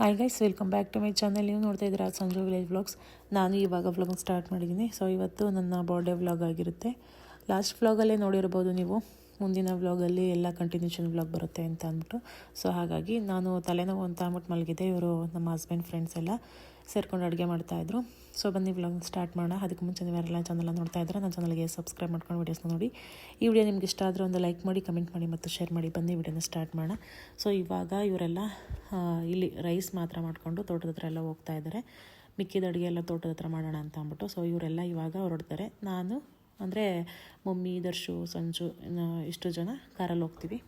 Hi guys, welcome back to my channel. ನೀವು ನೋಡ್ತಾ ಇದ್ದೀರಾ ಸಂಜು ವಿಲೇಜ್ ವ್ಲಾಗ್ಸ್. ನಾನು ಇವಾಗ ವ್ಲಾಗ್ ಸ್ಟಾರ್ಟ್ ಮಾಡಿದ್ದೀನಿ. ಸೊ ಇವತ್ತು ನನ್ನ ಬರ್ಡೇ ವ್ಲಾಗ್ ಆಗಿರುತ್ತೆ. ಲಾಸ್ಟ್ ವ್ಲಾಗಲ್ಲೇ ನೋಡಿರ್ಬೋದು ನೀವು. ಮುಂದಿನ ವ್ಲಾಗಲ್ಲಿ ಎಲ್ಲ ಕಂಟಿನ್ಯೂಷನ್ ವ್ಲಾಗ್ ಬರುತ್ತೆ ಅಂತ ಅಂದ್ಬಿಟ್ಟು. ಸೊ ಹಾಗಾಗಿ ನಾನು ತಲೆನೋವು ಅಂತ ಅಂದ್ಬಿಟ್ಟು ಮಲಗಿದ್ದೆ. ಇವರು ನಮ್ಮ ಹಸ್ಬೆಂಡ್ ಫ್ರೆಂಡ್ಸ್ ಎಲ್ಲ ಸೇರ್ಕೊಂಡು ಅಡುಗೆ ಮಾಡ್ತಾಯಿದ್ರು. ಸೊ ಬನ್ನಿ ವ್ಲಾಗ್ ಸ್ಟಾರ್ಟ್ ಮಾಡೋಣ. ಅದಕ್ಕೆ ಮುಂಚೆ ನೀವೆಲ್ಲ ಚಾನಲ್ ನೋಡ್ತಾ ಇದ್ದಾರೆ, ನನ್ನ ಚಾನಲ್ಗೆ ಸಬ್ಸ್ಕ್ರೈಬ್ ಮಾಡ್ಕೊಂಡು ವೀಡಿಯೋಸ್ನ ನೋಡಿ. ಈ ವಿಡಿಯೋ ನಿಮ್ಗೆ ಇಷ್ಟ ಆದರೆ ಒಂದು ಲೈಕ್ ಮಾಡಿ, ಕಮೆಂಟ್ ಮಾಡಿ ಮತ್ತು ಶೇರ್ ಮಾಡಿ. ಬನ್ನಿ ವಿಡಿಯೋನ ಸ್ಟಾರ್ಟ್ ಮಾಡೋಣ. ಸೊ ಇವಾಗ ಇವರೆಲ್ಲ ಇಲ್ಲಿ ರೈಸ್ ಮಾತ್ರ ಮಾಡಿಕೊಂಡು ತೋಟದ ಹತ್ರ ಎಲ್ಲ ಹೋಗ್ತಾ ಇದ್ದಾರೆ. ಮಿಕ್ಕಿದ ಅಡುಗೆ ಎಲ್ಲ ತೋಟದ ಹತ್ರ ಮಾಡೋಣ ಅಂತ ಅಂದ್ಬಿಟ್ಟು. ಸೊ ಇವರೆಲ್ಲ ಇವಾಗ ಹೊರಡ್ತಾರೆ. ನಾನು ಅಂದರೆ ಮಮ್ಮಿ, ದರ್ಶು, ಸಂಜು ಇಷ್ಟು ಜನ ಕಾರಲ್ಲಿ ಹೋಗ್ತೀವಿ.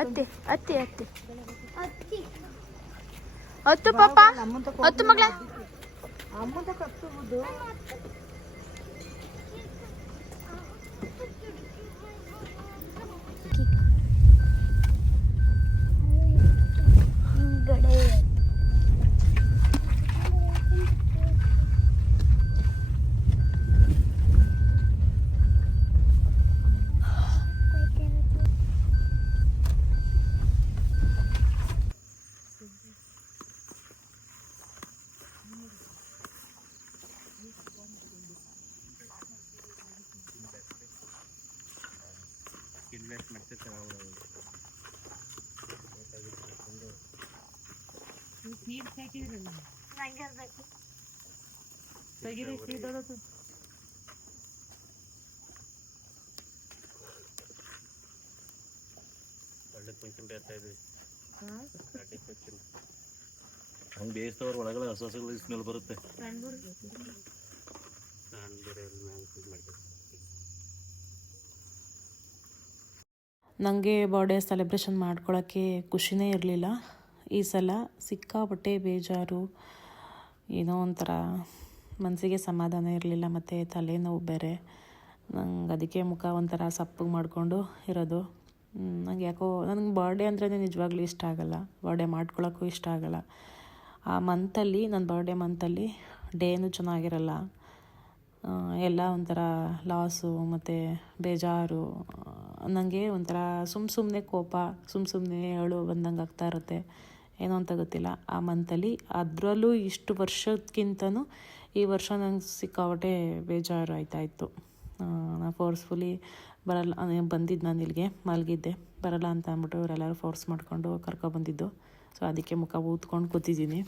ಅತ್ತೆ ಅತ್ತೆ ಅತ್ತೆ ಹತ್ತು ಪಾಪ ಹತ್ತು ಮಗಳ ಹಂಗೆ ಬೇಯಿಸ್ತವ್ರ ಒಳಗಡೆ ಹಸು ಸ್ಮೆಲ್ ಬರುತ್ತೆ. ನನಗೆ ಬರ್ಡೇ ಸೆಲೆಬ್ರೇಷನ್ ಮಾಡ್ಕೊಳ್ಳೋಕ್ಕೆ ಖುಷಿನೇ ಇರಲಿಲ್ಲ. ಈ ಸಲ ಸಿಕ್ಕಾಪಟ್ಟೆ ಬೇಜಾರು, ಏನೋ ಒಂಥರ ಮನಸ್ಸಿಗೆ ಸಮಾಧಾನ ಇರಲಿಲ್ಲ ಮತ್ತು ತಲೆನೋವು ಬೇರೆ. ನಂಗೆ ಅದಕ್ಕೆ ಮುಖ ಒಂಥರ ಸಪ್ಪಗೆ ಮಾಡಿಕೊಂಡು ಇರೋದು. ನಂಗೆ ಯಾಕೋ ನನಗೆ ಬರ್ಡೇ ಅಂದ್ರೇ ನಿಜವಾಗ್ಲೂ ಇಷ್ಟ ಆಗೋಲ್ಲ. ಬರ್ಡೇ ಮಾಡ್ಕೊಳ್ಳೋಕ್ಕೂ ಇಷ್ಟ ಆಗೋಲ್ಲ. ಆ ಮಂತಲ್ಲಿ, ನನ್ನ ಬರ್ಡೇ ಮಂತಲ್ಲಿ ಡೇನೂ ಚೆನ್ನಾಗಿರಲ್ಲ. ಎಲ್ಲ ಒಂಥರ ಲಾಸು ಮತ್ತು ಬೇಜಾರು. ನನಗೆ ಒಂಥರ ಸುಮ್ಮನೆ ಕೋಪ, ಸುಮ್ಮನೆ ಅಳು ಬಂದಂಗೆ ಆಗ್ತಾ ಇರುತ್ತೆ. ಏನೋ ಅಂತ ಗೊತ್ತಿಲ್ಲ ಆ ಮಂತಲ್ಲಿ. ಅದರಲ್ಲೂ ಇಷ್ಟು ವರ್ಷಕ್ಕಿಂತನೂ ಈ ವರ್ಷ ನಂಗೆ ಸಿಕ್ಕಾಪಟ್ಟೆ ಬೇಜಾರು ಆಯ್ತಾಯಿತ್ತು. ನಾನು ಫೋರ್ಸ್ಫುಲಿ ಬರಲ್ಲ ಬಂದಿದ್ದು, ನಾನು ಇಲ್ಲಿಗೆ ಮಲಗಿದ್ದೆ. ಬರಲ್ಲ ಅಂತ ಅಂದ್ಬಿಟ್ಟು ಇವರೆಲ್ಲರೂ ಫೋರ್ಸ್ ಮಾಡಿಕೊಂಡು ಕರ್ಕೊಬಂದಿದ್ದು. ಸೊ ಅದಕ್ಕೆ ಮುಖ ಊದ್ಕೊಂಡು ಕೂತಿದ್ದೀನಿ.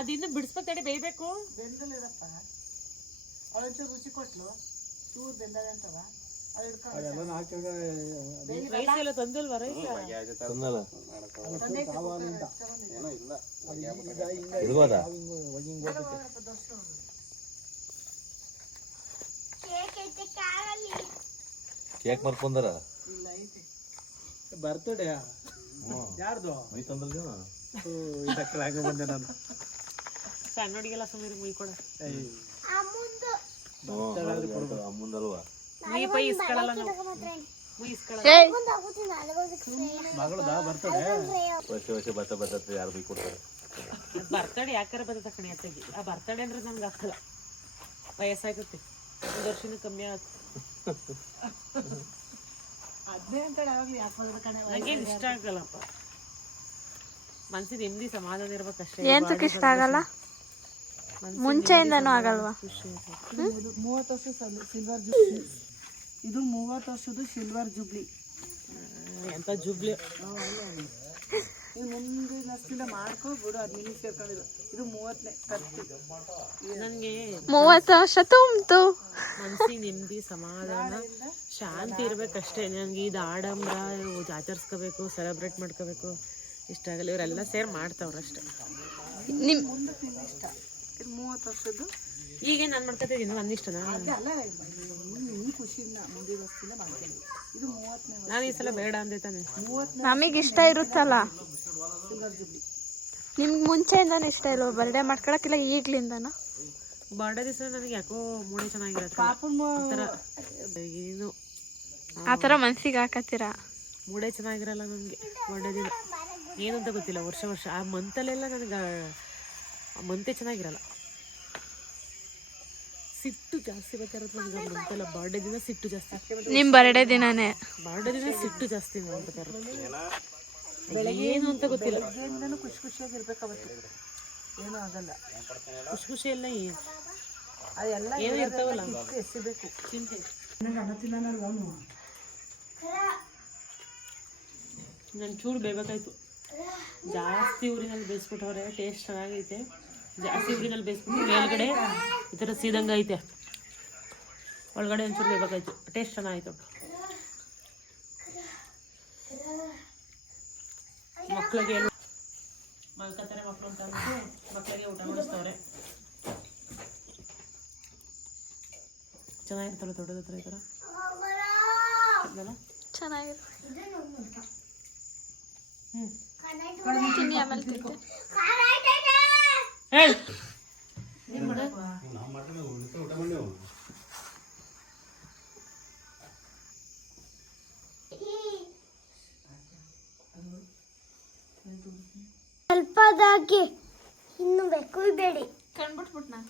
ಅದಿನ್ನು ಬಿಡಿಸ್ಬೇಕು, ಬೇಯಬೇಕು. ರುಚಿ ಕೊಟ್ಲು ಚೂರ್ ಬೆಂದದಂತವ ತಂದಿಲ್ವ ರೈಸ್ ಕೇಕ್ ಮಾಡ್ಕೊಂಡಾರ ಬರ್ತಡೇ ಯಾರ್ದು ಬಂದೆ ನಾನು ಸಣ್ಣ ಹುಡುಗಿಲ್ಲ ಸುಮ್ಮನೆ ಮುಯ್ ಕೊಡ ಅಮ್ಮಂದಲ್ವಾ ಬರ್ತಡೆ ಯಾರು ಬೈ ಕೊಡ್ತಾರೆ. ಬರ್ತಡೇ ಯಾಕಾರ ಬರ್ತದ ಕಣಿ ಅತ್ತಗಿ. ಆ ಬರ್ತಡೇ ಅಂದ್ರೆ ನಮ್ಗೆ ಆಗ್ತಲ್ಲ, ವಯಸ್ಸಾಗುತ್ತೆ, ಒಂದು ವರ್ಷನೂ ಕಮ್ಮಿ ಆಗುತ್ತೆ. ನಂಗೇನು ಇಷ್ಟ ಆಗಲ್ಲಪ್ಪ. ಮನ್ಸಿಗೆ ನೆಮ್ಮದಿ ಸಮಾಧಾನ ಇರ್ಬೇಕಷ್ಟೇ. ಏನ್ಸಕ್ಕೆ ಇಷ್ಟ ಆಗಲ್ಲ? ಮುಂಚೆಯಿಂದನೂ ಆಗಲ್ವಾ? 30 ವರ್ಷ ಸಿಲ್ವರ್ ಜುಬ್ಲಿ. ಇದು 30 ವರ್ಷದ ಸಿಲ್ವರ್ ಜುಬ್ಲಿ. ಎಂತ ಜುಬ್ಲಿ ಮುಂದಿನ ಅಷ್ಟಿಂದ ಮಾಡ್ಕೊಬಿಡು. ಅದು ನಿಮಗೆ ಸೇರ್ಕೊಂಡಿದ್ರು. ಇದು 30ನೇ ಕತ್ತಿ. ನನಗೆ 30 ವರ್ಷ ತುಂಬಿತು. ಮನ್ಸಿಗೆ ನೆಮ್ಮದಿ, ಸಮಾಧಾನ, ಶಾಂತಿ ಇರ್ಬೇಕಷ್ಟೇ. ನನಗೆ ಇದು ಆಡಂಬರ ಆಚರಿಸ್ಕೋಬೇಕು, ಸೆಲೆಬ್ರೇಟ್ ಮಾಡ್ಕೋಬೇಕು ಇಷ್ಟ ಆಗಲ್ಲ. ಇವರೆಲ್ಲ ಸೇರಿ ಮಾಡ್ತಾವ್ರಷ್ಟೇ. ನಿಮ್ಮ ಇಷ್ಟ. ಇದು 30 ವರ್ಷದ್ದು ಈಗ ನಾನು ಮಾಡ್ಕೊತಿದ್ದೀನಿ ನನ್ನ ಇಷ್ಟನಾ? ಅಲ್ಲ ನೀನು ಖುಷಿನ ಮುಂದಿನ ವರ್ಷದಿಂದ ಮಾಡ್ತೀನಿ. ಇದು 30ನೇ ವರ್ಷ. ನಾನು ಈ ಸಲ ಬೇಡ ಅಂದೆ ತಾನೆ. 30ನೇ ನಮಗೆ ಇಷ್ಟ ಇರುತ್ತಲ್ಲ, ಸಿಲ್ವರ್ ಜುಬ್ಲಿ. ನಿಮ್ಗೆ ಮುಂಚೆಯಿಂದಾನು ಇಷ್ಟ ಇಲ್ವ ಬರ್ಡೇ ಮಾಡ್ಕೊಳಕ್ಕಿಲ್ಲ ಈಗ್ಲಿಂದನ? ಬರ್ಡೇ ದಿವಸ ನನಗೆ ಯಾಕೋ ಮೂಡೆ ಚೆನ್ನಾಗಿರತ್ತೆ. ಪಾಪನ ಏನು ಆ ಥರ ಮನ್ಸಿಗೆ ಹಾಕತ್ತೀರಾ? ಮೂಡೆ ಚೆನ್ನಾಗಿರಲ್ಲ ನನಗೆ ಬರ್ಡೇ ದಿನ. ಏನಂತ ಗೊತ್ತಿಲ್ಲ, ವರ್ಷ ವರ್ಷ ಆ ಮಂತಲ್ಲೆಲ್ಲ ನನಗೆ ಆ ಮಂತೆ ಚೆನ್ನಾಗಿರಲ್ಲ. ಸಿಟ್ಟು ಜಾಸ್ತಿ ಬರ್ತಾರತ್ತೆ ನನಗೆ ಮಂತೆಲ್ಲ. ಬರ್ಡೇ ದಿನ ಸಿಟ್ಟು ಜಾಸ್ತಿ. ನಿಮ್ಮ ಬರ್ಡೇ ದಿನಾನೇ? ಬರ್ಡೇ ದಿನ ಸಿಟ್ಟು ಜಾಸ್ತಿ ಮಾಡ್ತಾರೆ. ಏನು ಅಂತ ಗೊತ್ತಿಲ್ಲ. ಬೆಳಗ್ಗೆಯಿಂದನೂ ಖುಷಿ ಖುಷಿಯಾಗಿರ್ಬೇಕು ಅವತ್ತು, ಏನೂ ಆಗಲ್ಲ. ಖುಷಿ ಖುಷಿ ಎಲ್ಲ ಅದೆಲ್ಲ ಏನೋ ಇರ್ತಾವಲ್ಲ ಎಸಿಬೇಕು. ಚಿಂತೆ. ನನಗೆ ಅನ್ನ ತಿನ್ನೋನಲ್ವ ಅವನು. ನಾನು ಚೂರು ಬೇಯಬೇಕಾಯ್ತು. ಜಾಸ್ತಿ ಊರಿನಲ್ಲಿ ಬೇಯಿಸ್ಬಿಟ್ಟವ್ರೆ. ಟೇಸ್ಟ್ ಚೆನ್ನಾಗೈತೆ. ಜಾಸ್ತಿ ಊರಿನಲ್ಲಿ ಬೇಯಿಸ್ಬಿಟ್ಟು ಮೇಲ್ಗಡೆ ಈ ಥರ ಸೀದಂಗೆ ಐತೆ, ಒಳಗಡೆ ಒಂಚೂರು ಬೇಯಬೇಕಾಯ್ತು. ಟೇಸ್ಟ್ ಚೆನ್ನಾಗಿತ್ತು. ಮಕ್ಕಳಿಗೆ ಮಲ್ಕೋತಾರೆ ಮಕ್ಕಳು ಅಂತ ಅಂದ್ಬಿಟ್ಟು ಮಕ್ಕಳಿಗೆ ಊಟ ಮಾಡಿಸ್ತವ್ರೆ. ಚೆನ್ನಾಗಿರ್ತಾರೆ ದೊಡ್ಡದ ಹತ್ರ ಈ ಥರ ಚೆನ್ನಾಗಿರೋ ಹ್ಞೂ ತಿನ್ನಿ ಆಮೇಲೆ ತಿಂತೆ. ಹೇಳಿ ಸ್ವಲ್ಪದಾಗಿ ಇನ್ನು ಬೇಕು ಬೇಡಿ ಕಣ್ಬಿಟ್ಬಿಟ್ಟು ನಾನು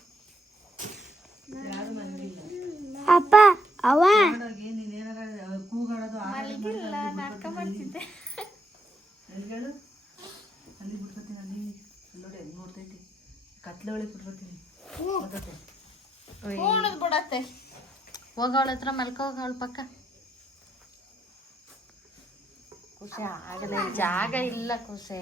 ಅಪ್ಪ ಅವ ನೀನೇನಾರ ಕೂಗಾಡೋದು ಮಲಗಿಲ್ಲ, ನಾಟಕ ಮಾಡ್ತಿದ್ದೆ. ಹೇಳು ಅಲ್ಲಿ ಬಿಟ್ಕೊತೀನಿ. ಅಲ್ಲಿ ನೋಡಿ ಹೆಂಗೆ ನೋಡ್ತೈತಿ. ಕತ್ಲೆ ಒಳಗೆ ಬಿಟ್ಕೊತೀನಿ. ಉಣದ್ ಬಿಡತ್ತೆ. ಹೋಗವಳ ಹತ್ರ ಮಲ್ಕೋ, ಅವಳ ಪಕ್ಕ. ಖುಷಿ ಆಗದೆ, ಜಾಗ ಇಲ್ಲ ಖುಷಿ.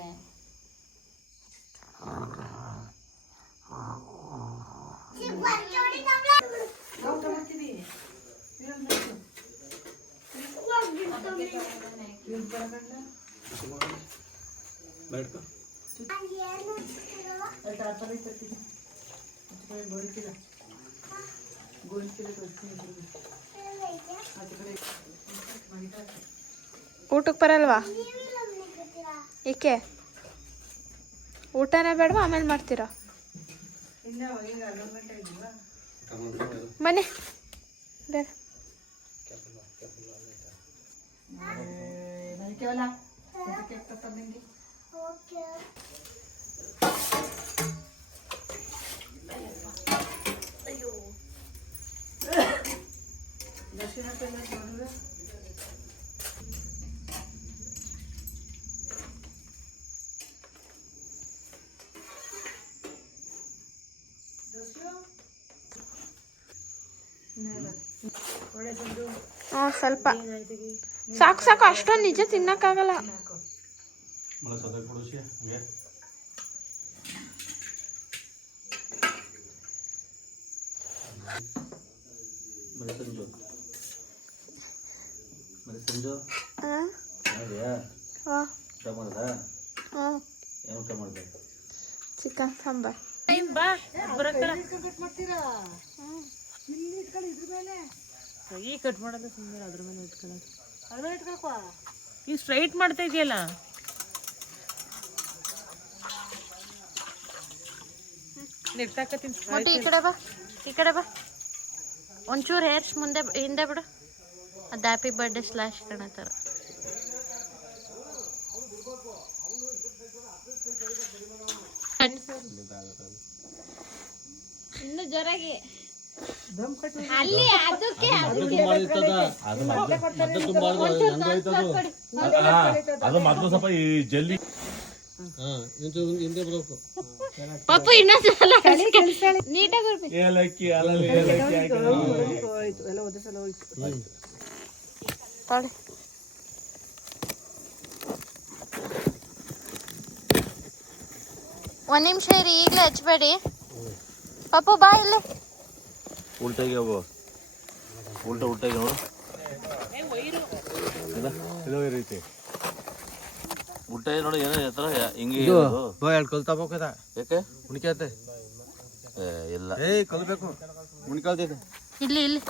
ಊಟಕ್ಕೆ ಬರಲ್ವಾ? ಏಕೆ ಊಟನೇ ಬೇಡವಾ? ಆಮೇಲೆ ಮಾಡ್ತೀರಾ? ಮನೆ ಬೇಡ. ಸ್ವಲ್ಪ ಸಾಕು ಸಾಕು, ಅಷ್ಟೊಂದು ನಿಜ ತಿನ್ನಕ್ಕಾಗಲ್ಲ. ಚಿಕನ್ ಸಾಂಬಾರ್. ಈ ಕಟ್ ಮಾಡೋದು ಸುಮ್ಮನೆ ಅದ್ರ ಮೇಲೆ ಇಟ್ಕೊಳ್ಳೋದು. ಈ ಸ್ಟ್ರೈಟ್ ಮಾಡ್ತಾ ಇದೆಯಲ್ಲ. ಈ ಕಡೆ ಬಾ, ಈ ಕಡೆ ಬಾ. ಒಂಚೂರು ಹೇರ್ಸ್ ಮುಂದೆ ಹಿಂದೆ ಬಿಡು. ಅದು ಹ್ಯಾಪಿ ಬರ್ಡೇ ಸ್ಲಾಶ್ ಕಾಣತ್ತಾರ. ಇನ್ನು ಜೋರಾಗಿ ಅಲ್ಲಿ ಅದಕ್ಕೆ ಅದು ಮೊದಲು ಸ್ವಲ್ಪ ಈ ಜಲ್ದಿ ಪಪ್ಪು ಇನ್ನೊಂದ್ಸಲ ನೀಟಾಗಿ ಬರ್ಬೇಕು. ಏಲಕ್ಕಿ ಎಲ್ಲ ಒಂದೇ ಸಲ ಹೋಯ್ತು. ತೊಳೆ. ಒಂದ್ ನಿಮಿಷ ಇರಿ, ಈಗಲೇ ಹಚ್ಬೇಡಿ. ಪಪ್ಪು ಬಾ ಇಲ್ಲಿ. ಉಲ್ಟಾಗಿ ಹೋಗು. ಉಲ್ಟಾಗಿ ನೋಡು. ಇದು ಈ ರೀತಿ ಉಲ್ಟಾಗಿ ನೋಡಿ. ಏನೋ ಹತ್ರ ಹಿಂಗೆ ಹೇಳ್ಕೊಳ್ತಾ ಹೋಗದ ಯಾಕೆ ಉಣಿಕತೆ ಇಲ್ಲ ಕಲ್ಬೇಕು ಉಣ್ಕೊಳ್ತೈತೆ ಇಲ್ಲಿ ಇಲ್ಲಿ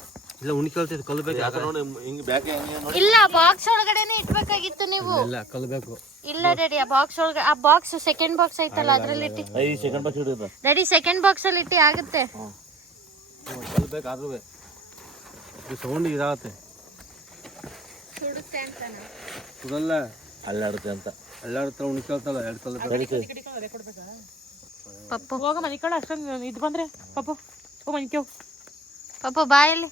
ಇಲ್ಲ ಉಣ್ಕೊಳ್ತೈತೆ ಕಲ್ಬೇಕು ಯಾಕೆ ನೋಡಿ ಹಿಂಗೆ ಬ್ಯಾಕೆ ಹೆಂಗೆ ನೋಡಿ ಇಲ್ಲ ಬಾಕ್ಸ್ ಒಳಗಡೆನೆ ಇಟ್ಬೇಕಾಗಿತ್ತು ನೀವು. ಇಲ್ಲ ಕಲ್ಬೇಕು ಇಲ್ಲ ಡ್ಯಾಡಿ ಆ ಬಾಕ್ಸ್ ಒಳಗೆ ಆ ಬಾಕ್ಸ್ ಸೆಕೆಂಡ್ ಬಾಕ್ಸ್ ಐತಲ್ಲ ಅದ್ರಲ್ಲಿ ಇಟ್ಟಿ. ಈ ಸೆಕೆಂಡ್ ಬಾಕ್ಸ್ ಹಿಡಿದ ಡ್ಯಾಡಿ ಸೆಕೆಂಡ್ ಬಾಕ್ಸ್ ಅಲ್ಲಿ ಇಟ್ಟಿ ಆಗುತ್ತೆ. ಕಲ್ಬೇಕು ಆದ್ರೂ ಸೌಂಡ್ ಇದಾಗತ್ತೆ ಸುಡಲ್ಲ ಅಲ್ಲಾಡುತ್ತೆ ಅಂತ ಎಲ್ಲಾಡ್ತಾರ ಉಣ್ಕೊಳ್ತಲ್ಲ ಎರಡು ಕಲ್ಬೇಕು ಪಪ್ಪು ಹೋಗ ಮನೆ ಕಡೆ ಅಷ್ಟೊಂದು ಇದು ಬಂದ್ರೆ ಪಪ್ಪು ಹೋಗ ಮನಿಕೇವು ಪಪ್ಪು ಬಾ ಇಲ್ಲಿ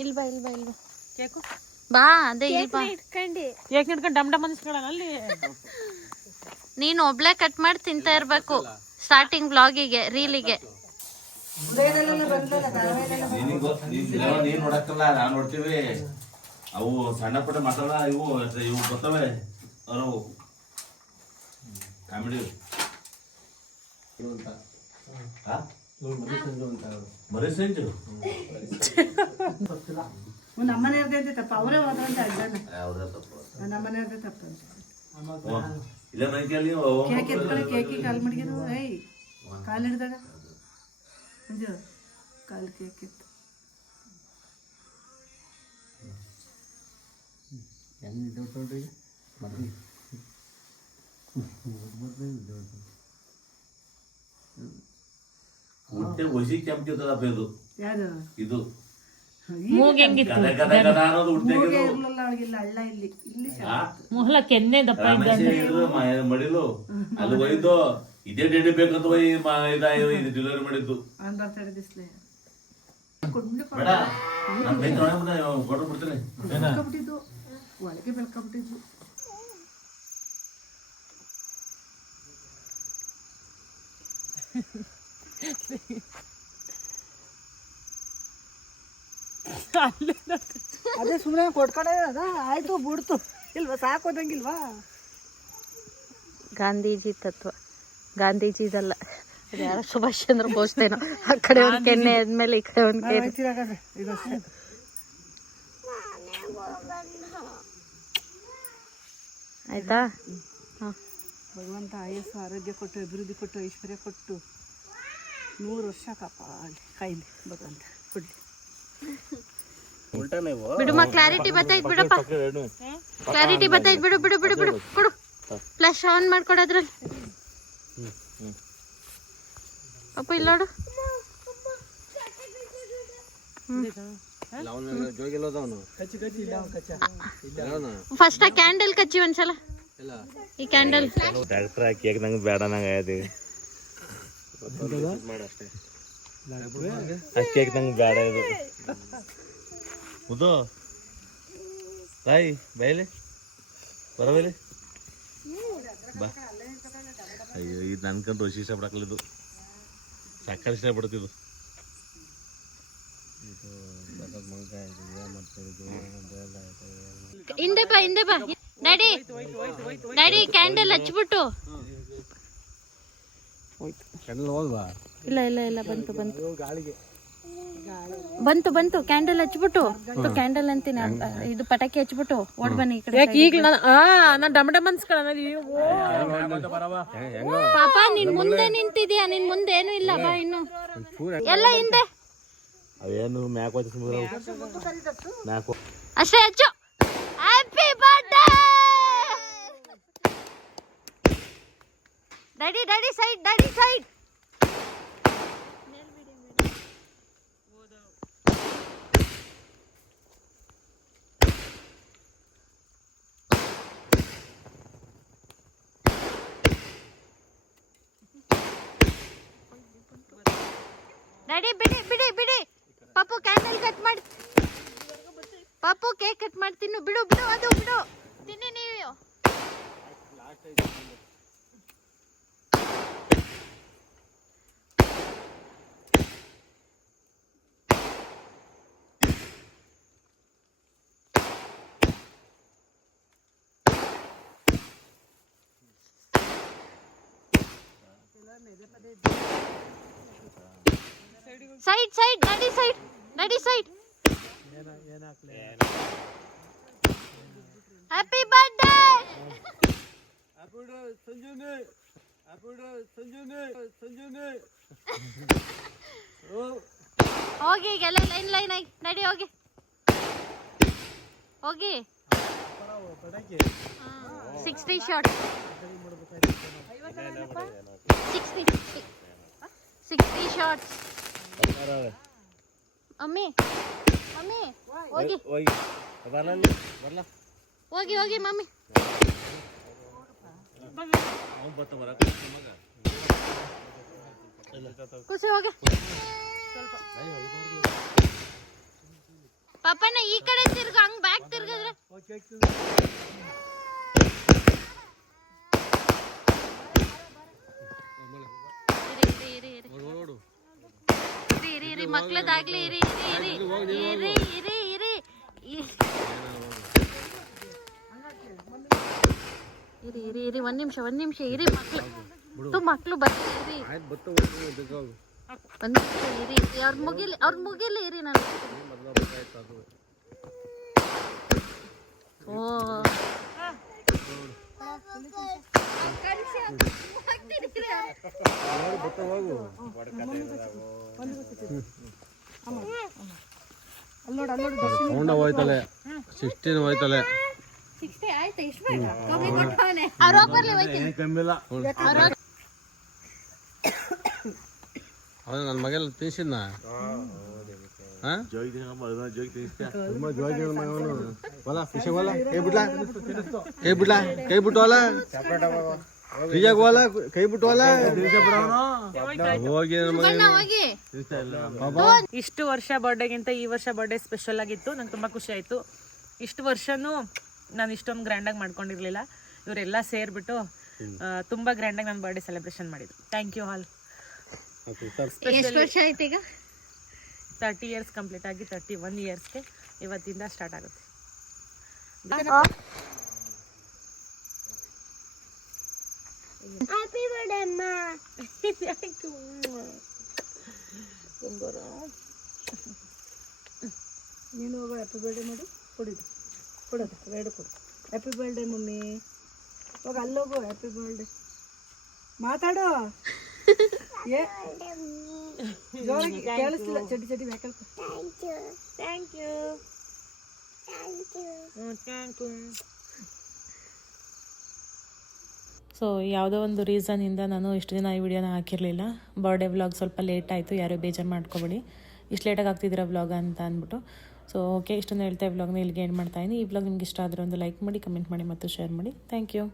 ಇಲ್ಲಿ ಬಾ ಇಲ್ಲಿ ಬಾ ಇಲ್ಲಿ ಬಾ ಕೇಕು ಬಾ ಅದೇ ಇಲ್ಲಿ ಬಾ. ಯಾಕೆ ಹಿಡ್ಕೊಂಡು ಡಮ್ ಡಮ್ ಅನ್ಸ್ಕೊಳ್ಳೋಣ ಅಲ್ಲಿ. ನೀನು ಒಬ್ಳೆ ಕಟ್ ಮಾಡಿ ತಿಂತಾ ಇರ್ಬೇಕು ಸ್ಟಾರ್ಟಿಂಗ್ ಬ್ಲಾಗಿಗೆ ರೀಲಿಗೆ. ನೀನ್ ನೋಡಕ್ಕಲ್ಲ ನಾವ್ ನೋಡ್ತೀವಿ. ಅವು ಸಣ್ಣ ಪುಟ್ಟ ಮಸಾಲ ಇವು ಬರ್ತವೆ ಅವು ಕಾಮಿಡಿ ಮರಿ ಸಂಜು ನಮ್ಮನೆ ಇರ್ತೈತೆ ತಪ್ಪ ಅವರೇ ಹೋದ್ರಂತ ಅಜ್ಜನ ಯಾವ್ದ ತಪ್ಪು ನಮ್ಮನೆ ಇರ್ತೈತೆ ತಪ್ಪ ಇಲ್ಲ ಮೈಕಲ್ಲಿ ಕೇಕ್ ಎತ್ಕೊಳ್ಳಿ ಕೇಕಿಗೆ ಕಾಲು ಮಡಗಿರು ಏಯ್ ಕಾಲು ಹಿಡ್ದಾಗ ಮಂಜು ಕಾಲು ಕೇಕ್ ಎತ್ತು ಹೊಟ್ಟೆ ಹೊಸಿ ಕೆಂಪಿರ್ತದಪ್ಪ ಇದು ಯಾರು ಇದು ಮೂಗ್ ಹೆಂಗಿತ್ತು ಗದ ಗದ ಗದ ಅನ್ನೋದು ಹುಟ್ಟೆಗೆ ಇರ್ಲಿಲ್ಲ ಅವಳಿಗಿಲ್ಲ ಹಳ್ಳ ಇಲ್ಲಿ ಇಲ್ಲಿ ಮೊಹಲ ಕೆನ್ನೆ ದಪ್ಪ ಮಡಿಲು ಅಲ್ಲಿ ಒಯ್ದು ಇದೇ ಡೇಟಿ ಬೇಕಂತ ಒಯ್ ಇದು ಡೆಲಿವರಿ ಮಾಡಿದ್ದು ಅವ್ನು ಬರ್ತಾಳೆ ಬಿಸ್ಲೆ ಬೇಡ ನಾನು ಬೇಕ ಕೊಟ್ಟು ಬಿಡ್ತೀನಿ ಬೆಳ್ಕೊಬಿಟ್ಟಿದ್ದು ಒಳಗೆ ಬೆಳ್ಕೊಬಿಟ್ಟಿದ್ದು ಅದೇ ಸುಮ್ಮನೆ ಕೊಟ್ಕಡೆ ಅದ ಆಯ್ತು ಬಿಡ್ತು ಇಲ್ವಾ ಸಾಕೋದಂಗಿಲ್ವಾ ಗಾಂಧೀಜಿ ತತ್ವ ಗಾಂಧೀಜಿದಲ್ಲ ಅದು ಯಾರೋ ಸುಭಾಷ್ ಚಂದ್ರ ಬೋಸ್ದೇನೋ ಆ ಕಡೆ ಒಂದು ಕೆನ್ನೆ ಆದ್ಮೇಲೆ ಈ ಕಡೆ ಒಂದು ಕೆನ್ನೆ. ಇದಷ್ಟೇ ಆಯ್ತಾ ಹಾಂ ಭಗವಂತ ಆಯಸ್ಸು ಆರೋಗ್ಯ ಕೊಟ್ಟು ಅಭಿವೃದ್ಧಿ ಕೊಟ್ಟು ಐಶ್ವರ್ಯ ಕೊಟ್ಟು 100 ವರ್ಷ ಕಾಪಾಡಿ ಕಾಯಿಲೆ ಭಗವಂತ ಕೊಡ್ಲಿ. ಬಿಡುಮ್ಮ ಕ್ಲಾರಿಟಿ ಬತ್ತೈತ್ ಬಿಡಪ್ಪ ಕ್ಲಾರಿಟಿ ಬತ್ತೈತ್ ಬಿಡು ಬಿಡು ಬಿಡು ಬಿಡು ಕೊಡು ಫ್ಲಾಶ್ ಆನ್ ಮಾಡ್ಕೊಡೋದ್ರಲ್ಲಿ ಅಪ್ಪ ಇಲ್ಲ ನೋಡು ಫಸ್ಟ್ ಆ ಕ್ಯಾಂಡಲ್ ಕಚ್ಚಿ ಒಂದ್ಸಲ ಈ ಕ್ಯಾಂಡಲ್ ಡಾಕ್ಟರ್ ಕೇಕ್ ನಂಗೆ ಬೇಡ ನಂಗೆ ಆಯ್ತು ಕೇಕ್ ನಂಗೆ ಬೇಡ ಇದು ಮುದ್ದು ತಾಯಿ ಬಯಲಿ ಬರಬೇಲಿ ಬಾ ಅಯ್ಯೋ ಇದು ನನ್ಕಂತ ರುಚಿ ಇಷ್ಟಪಡಕಲ್ಲಿದ್ದು ಸಕ್ಕರೆ ಇಷ್ಟಪಡ್ತಿದ್ದು ಹಿಂದೆ ಬಾ ಡ್ಯಾಡಿ ಡ್ಯಾಡಿ ಕ್ಯಾಂಡಲ್ ಹಚ್ಬಿಟ್ಟು ಇಲ್ಲ ಇಲ್ಲ ಇಲ್ಲ ಬಂತು ಕ್ಯಾಂಡಲ್ ಹಚ್ಬಿಟ್ಟು ಕ್ಯಾಂಡಲ್ ಅಂತೀನಿ ಇದು ಪಟಾಕಿ ಹಚ್ಬಿಟ್ಟು ಓಡ್ ಬನ್ನಿ ಈ ಕಡೆ. ಯಾಕೆ ಈಗ ನಾನು ಡಮ್ ಡಮ್ ಅನ್ಸ್ಕೊಳ್ಳೋಣ. ಪಾಪ ನಿನ್ ಮುಂದೆ ನಿಂತಿದ್ಯಾ, ನಿನ್ ಮುಂದೆ ಏನು ಇಲ್ಲ ಬಾ ಇನ್ನು ಎಲ್ಲ ಹಿಂದೆ ಅವೇನು ಮ್ಯಾಕ್ ಮ್ಯಾಕ್ ಅಷ್ಟೇ ಹಚ್ಚು. Happy birthday daddy side daddy ಬಿಡಿ ಪಾಪು ಕ್ಯಾಂಡಲ್ ಕಟ್ ಮಾಡಿ ಪಾಪು ಕೇಕ್ ಕಟ್ ಮಾಡ್ತೀನಿ ಬಿಡು ಅದು ಬಿಡು ತಿನ್ನಿ ನೀವು. Side daddy side happy birthday ಸಂಜುನೆ ಹೋಗಿ ಈಗೆಲ್ಲ ಲೈನ್ ಆಗಿ ನಡಿ ಹೋಗಿ ಹೋಗಿ 60 ಶಾರ್ಟ್ 60 ಶಾರ್ಟ್ಸ್ ಅಮ್ಮಿ ಹೋಗಿ ಹೋಗಿ ಮಮ್ಮಿ ಖುಷಿ ಹೋಗಿ ಪಾಪಣ್ಣ ಈ ಕಡೆ ತಿರ್ಗ ಹಂಗ್ ಬ್ಯಾಕ್ ತಿರ್ಗಿದ್ರೆ ಇರಿ ಮಕ್ಳದಾಗ್ಲಿ ಇರಿ ಒಂದ್ ನಿಮಿಷ ಇರಿ ಮಕ್ಳು ಬರ್ತೀರಿ ಒಂದ್ ನಿಮಿಷ ಇರಿ ಅವ್ರ ಮುಗಿಲಿ ಇರಿ ನಾನು ಓ ಸೌಂಡ್ ಹೋಯ್ತಲೆ 16 ಹೋಯ್ತಲೆ 60 ಆಯ್ತು ಇಷ್ಟು ಬೇಡ ಕಮ್ಮಿ ಕೊಟ್ಟವನೆ ಅವ್ರು ಹೋಗ್ಬರ್ಲಿ ಹೋಯ್ತೀನಿ ಕಮ್ಮಿಲ್ಲ ಅವನು ನನ್ನ ಮಗಲ್ ತಿನ್ಸಿದ್ನ ಜೋಗಿ ತಿನ್ನಿಸ್ತಾ ಕೈ ಬಿಟ್ಟವಲ್ಲ ಫ್ರೀಯಾಗ ಹೋಲ ಕೈ ಬಿಟ್ಟವಲ್ಲ ಹೋಗಿ ಹೋಗಿ ಇಷ್ಟು ವರ್ಷ ಬರ್ಡೇಗಿಂತ ಈ ವರ್ಷ ಬರ್ಡೇ ಸ್ಪೆಷಲ್ ಆಗಿತ್ತು. ನಂಗೆ ತುಂಬ ಖುಷಿ ಆಯಿತು. ಇಷ್ಟು ವರ್ಷನೂ ನಾನು ಇಷ್ಟೊಂದು ಗ್ರ್ಯಾಂಡಾಗಿ ಮಾಡ್ಕೊಂಡಿರಲಿಲ್ಲ. ಇವರೆಲ್ಲ ಸೇರಿಬಿಟ್ಟು ತುಂಬ ಗ್ರ್ಯಾಂಡಾಗಿ ನಾನು ಬರ್ಡೇ ಸೆಲೆಬ್ರೇಷನ್ ಮಾಡಿದ್ರು. Thank you all. ಎಷ್ಟು ವರ್ಷ ಆಯ್ತು ಈಗ? 30 ಇಯರ್ಸ್ ಕಂಪ್ಲೀಟ್ ಆಗಿ 31 ಇಯರ್ಸ್ಗೆ ಇವತ್ತಿಂದ ಸ್ಟಾರ್ಟ್ ಆಗುತ್ತೆ. ಹ್ಯಾಪಿ ಬರ್ಡೇ ಅಮ್ಮ. ನೀನು ಹೋಗೋ ಹ್ಯಾಪಿ ಬರ್ಡೇ ಮಾಡು. ಕೊಡೋದು ಎರಡು ಕೊಡು. Happy birthday mummy. ಹೋಗ ಅಲ್ಲೋಗು. ಹ್ಯಾಪಿ ಬರ್ಡೇ ಮಾತಾಡೋ. ಏ ಜೋರಾಗಿ ಕೇಳಿಸ್ತಿಲ್ಲ. ಚಟಿ ಬೇಕಲ್ಪ. Thank you. ಸೊ ಯಾವುದೋ ಒಂದು ರೀಸನಿಂದ ನಾನು ಇಷ್ಟು ದಿನ ಈ ವಿಡಿಯೋನ ಹಾಕಿರಲಿಲ್ಲ. ಬರ್ಡೇ ವ್ಲಾಗ್ ಸ್ವಲ್ಪ ಲೇಟ್ ಆಯಿತು, ಯಾರೂ ಬೇಜಾರು ಮಾಡ್ಕೊಬೇಡಿ. ಇಷ್ಟು ಲೇಟಾಗಿ ಆಗ್ತಿದ್ದೀರಾ ವ್ಲಾಗ್ ಅಂತ ಅಂದ್ಬಿಟ್ಟು. ಸೊ ಓಕೆ, ಇಷ್ಟೊಂದು ಹೇಳ್ತಾ ವ್ಲಾಗ್ನ ಇಲ್ಲಿಗೆ ಎಂಡ್ ಮಾಡ್ತಾಯಿದ್ದೀನಿ. ಈ ವ್ಲಾಗ್ ನಿಮ್ಗೆ ಇಷ್ಟ ಆದರೆ ಒಂದು ಲೈಕ್ ಮಾಡಿ, ಕಮೆಂಟ್ ಮಾಡಿ ಮತ್ತು ಶೇರ್ ಮಾಡಿ. Thank you.